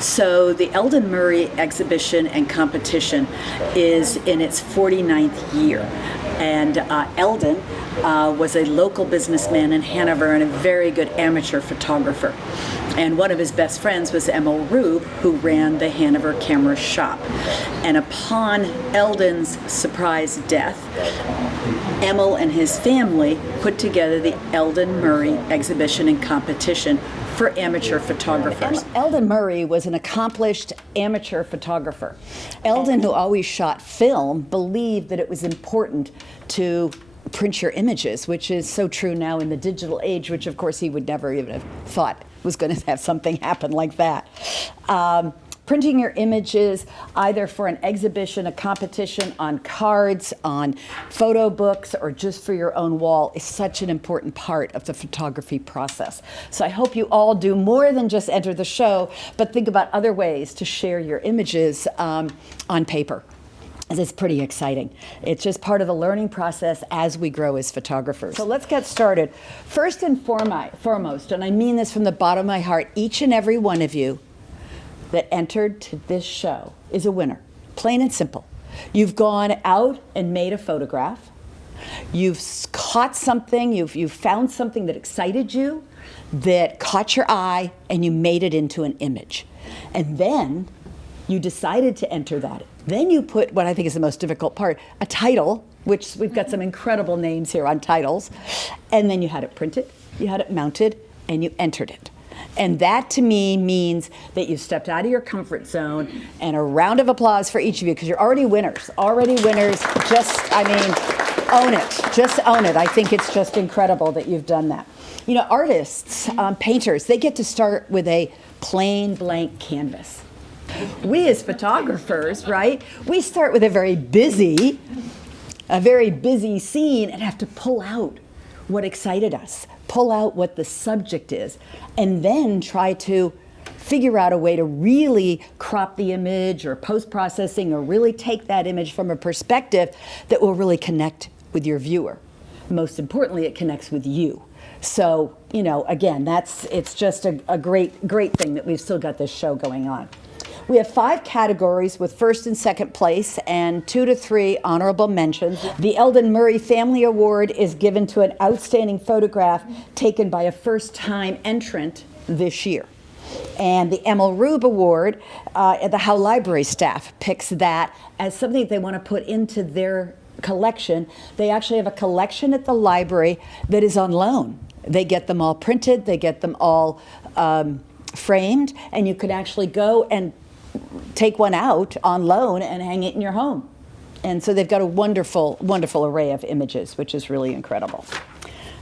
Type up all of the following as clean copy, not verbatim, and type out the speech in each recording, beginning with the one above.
So the Elden Murray exhibition and competition is in its 49th year. And Elden was a local businessman in Hanover and a very good amateur photographer. And one of his best friends was Emil Rube, who ran the Hanover camera shop. And upon Elden's surprise death, Emil and his family put together the Elden Murray exhibition and competition for amateur photographers. Elden Murray was an accomplished amateur photographer. Elden, who always shot film, believed that it was important to print your images, which is so true now in the digital age, which of course he would never even have thought was going to have something happen like that. Printing your images either for an exhibition, a competition, on cards, on photo books, or just for your own wall is such an important part of the photography process. So I hope you all do more than just enter the show, but think about other ways to share your images on paper. It's pretty exciting. It's just part of the learning process as we grow as photographers. So let's get started. First and foremost, and I mean this from the bottom of my heart, each and every one of you that entered to this show is a winner, plain and simple. You've gone out and made a photograph. You've caught something, you've found something that excited you, that caught your eye, and you made it into an image. And then you decided to enter that. Then you put, what I think is the most difficult part, a title, which we've got some incredible names here on titles, and then you had it printed, you had it mounted, and you entered it. And that to me means that you stepped out of your comfort zone, and a round of applause for each of you, because you're already winners. Just, I mean, own it, just own it. I think it's just incredible that you've done that. You know, artists, painters, they get to start with a plain blank canvas. We as photographers, right, we start with a very busy scene and have to pull out what excited us, pull out what the subject is, and then try to figure out a way to really crop the image or post-processing or really take that image from a perspective that will really connect with your viewer. Most importantly, it connects with you. So, you know, again, it's just a great thing that we've still got this show going on. We have 5 categories with first and second place and 2 to 3 honorable mentions. The Elden Murray Family Award is given to an outstanding photograph taken by a first-time entrant this year. And the Emil Rube Award, the Howe LIbrary staff picks that as something that they want to put into their collection. They actually have a collection at the library that is on loan. They get them all printed, they get them all framed, and you can actually go and take one out on loan and hang it in your home. And so they've got a wonderful, wonderful array of images, which is really incredible.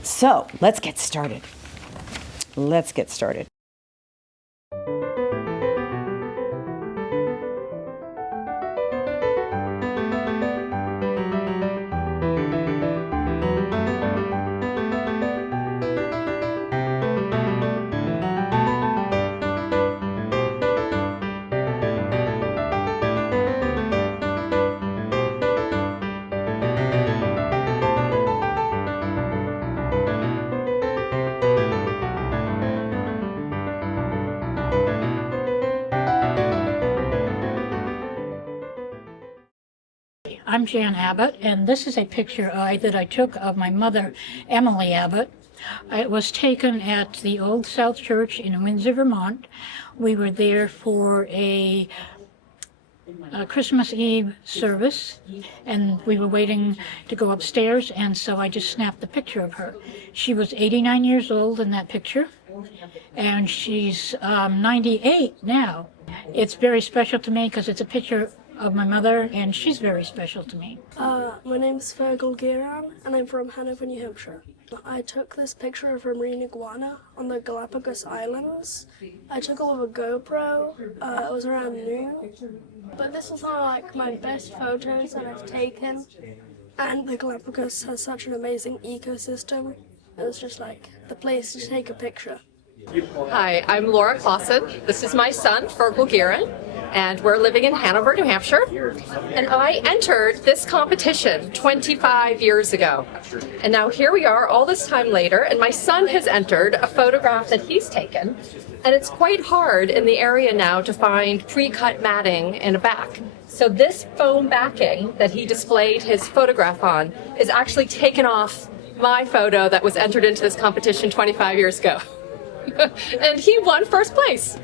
So let's get started. Let's get started. I'm Jan Abbott, and this is a picture that I took of my mother, Emily Abbott. It was taken at the Old South Church in Windsor, Vermont. We were there for a Christmas Eve service, and we were waiting to go upstairs, and so I just snapped the picture of her. She was 89 years old in that picture, and she's 98 now. It's very special to me because it's a picture of my mother, and she's very special to me. My name's Fergal Giran, and I'm from Hanover, New Hampshire. I took this picture of a marine iguana on the Galapagos Islands. I took it with a GoPro. It was around noon. But this is one of like my best photos that I've taken. And the Galapagos has such an amazing ecosystem. It was just like the place to take a picture. Hi, I'm Laura Clausen. This is my son, Fergal Giran. and we're living in Hanover, New Hampshire. And I entered this competition 25 years ago. And now here we are all this time later, and my son has entered a photograph that he's taken. And it's quite hard in the area now to find pre-cut matting in a back. So this foam backing that he displayed his photograph on is actually taken off my photo that was entered into this competition 25 years ago. And he won first place.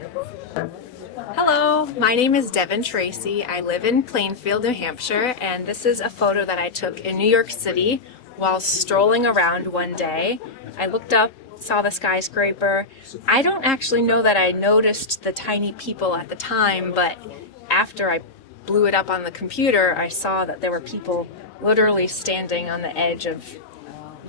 Hello, my name is Devin Tracy. I live in Plainfield, New Hampshire, and this is a photo that I took in New York City while strolling around one day. I looked up, saw the skyscraper. I don't actually know that I noticed the tiny people at the time, but after I blew it up on the computer, I saw that there were people literally standing on the edge of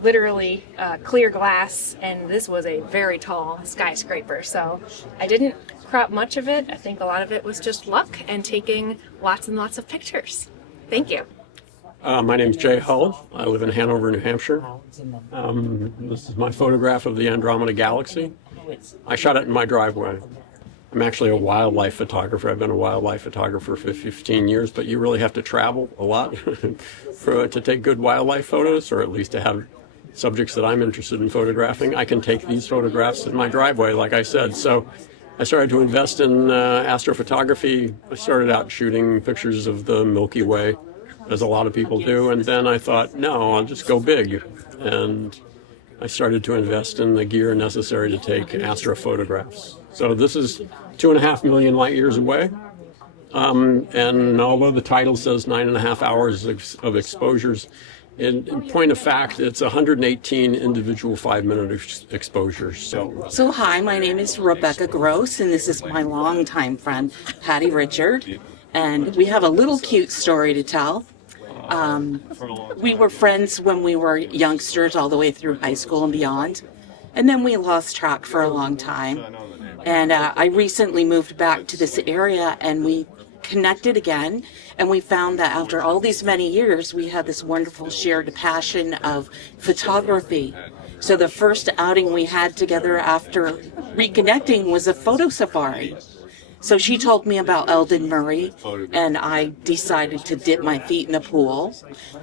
literally clear glass, and this was a very tall skyscraper. So I didn't crop much of it. I think a lot of it was just luck and taking lots and lots of pictures. Thank you. My name's Jay Hull. I live in Hanover, New Hampshire. This is my photograph of the Andromeda Galaxy. I shot it in my driveway. I'm actually a wildlife photographer. I've been a wildlife photographer for 15 years, but you really have to travel a lot to take good wildlife photos, or at least to have subjects that I'm interested in photographing. I can take these photographs in my driveway, like I said. So I started to invest in astrophotography. I started out shooting pictures of the Milky Way, as a lot of people do, and then I thought, no, I'll just go big. And I started to invest in the gear necessary to take astrophotographs. So this is 2.5 million light years away. And although the title says 9.5 hours of exposures, in point of fact, it's 118 individual 5-minute exposures. So hi, my name is Rebecca Gross, and this is my longtime friend, Patty Richard. And we have a little cute story to tell. We were friends when we were youngsters all the way through high school and beyond. And then we lost track for a long time. And I recently moved back to this area, and we connected again. And we found that after all these many years, we had this wonderful shared passion of photography. So the first outing we had together after reconnecting was a photo safari. So she told me about Elden Murray, and I decided to dip my feet in the pool.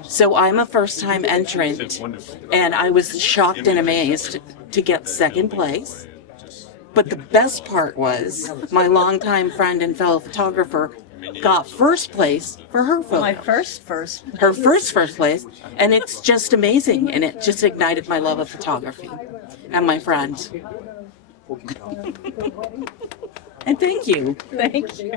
So I'm a first-time entrant, and I was shocked and amazed to get second place. But the best part was my longtime friend and fellow photographer got first place for her photo. My first. Her first place, and it's just amazing, and it just ignited my love of photography and my friend. And thank you. Thank you.